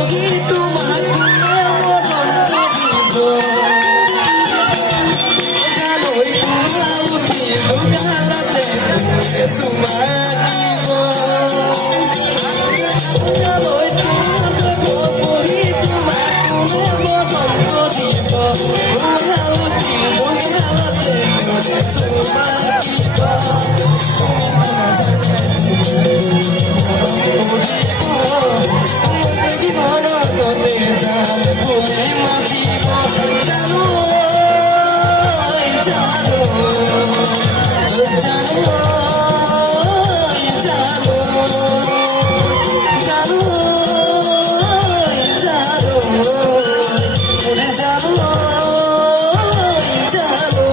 বহি তোমাক মরণ করিব জানৈ পুৱা উঠি দুগালতে চুমাকিব জানৈ বহি তোমাক মৰণ কৰিব পুৱা উঠি দুগালতে চুমাকিব জীবনতে যান ভূমি মাতিব জানো জানো জানো জানো জানো জানো ওরে জানো জানো